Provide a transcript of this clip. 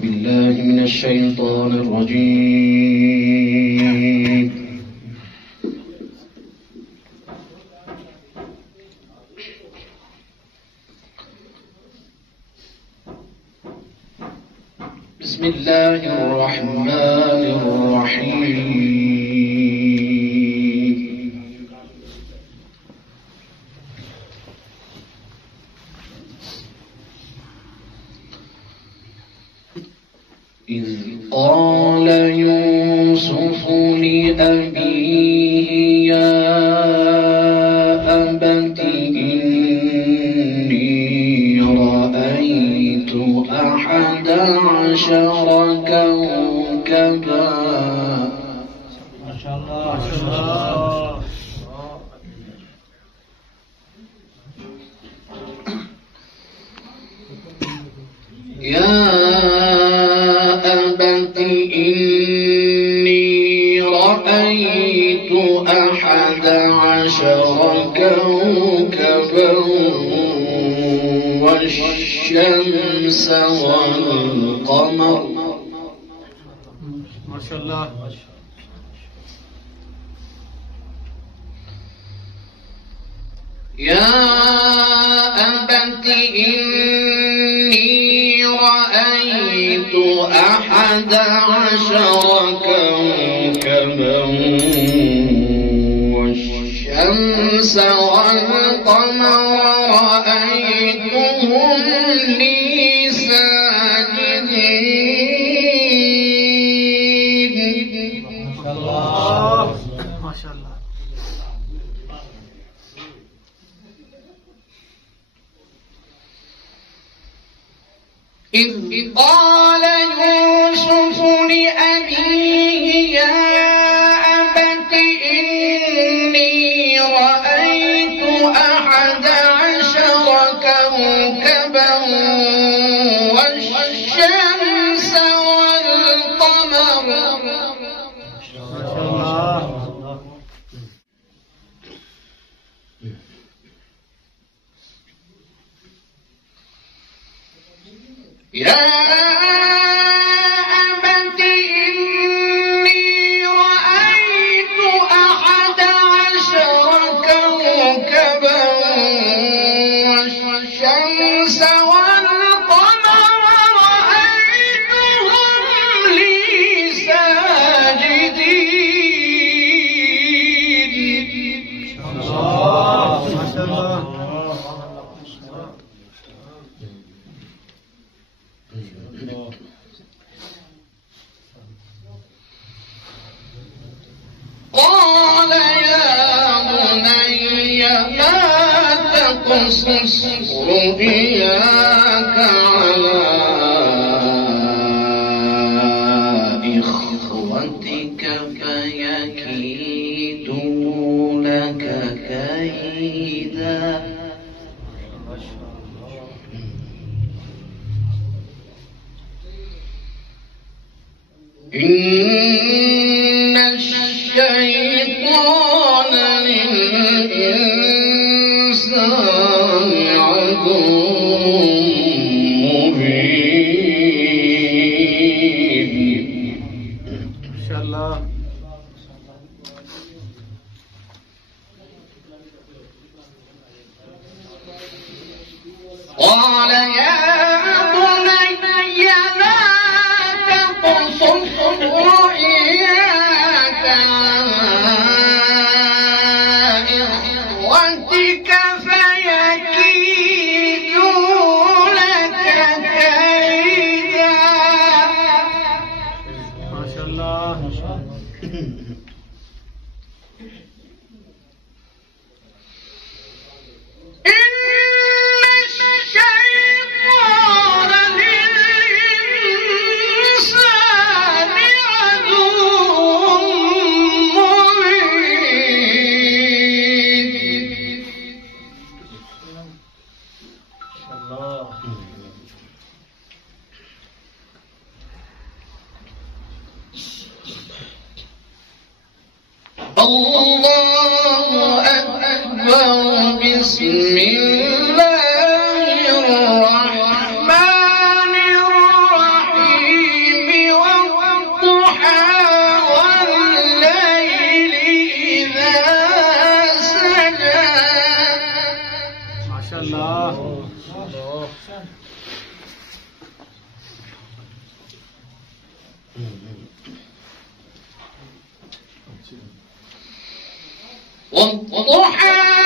بالله من الشيطان الرجيم. بسم الله الرحمن الرحيم. إذ قال يوسف لأبيه يا أبت إني رأيت 11 كوكبا. ما شاء الله ما شاء الله. يا أبت إني رأيت 11 كوكبا والشمس والقمر. ما شاء الله. يا أبت إني رأيت 11 كوكبا والشمس والقمر رأيتهم لي ساجدين. ما شاء الله ما شاء الله. إذ قال يوسف لأبيه يا أبت إني رأيت 11 كوكبا والشمس والقمر. ما شاء الله. يا أبت إني رأيت 11 كوكبا والشمس والقمر رأيتهم لي ساجدين. ما شاء الله. قال يا بني لا تقصص رؤياك على إخوتك فيكيدوا لك كيدا. إن الشيطان للإنسان عدو مبين. ما شاء الله. قال يا بني لا تقصص رؤياك على إخوتك فيكيدوا لك كيدا. ما شاء الله. إن الشيطان للإنسان عدو مبين. الله أكبر. بسم الله الرحمن الرحيم. الله. والضحى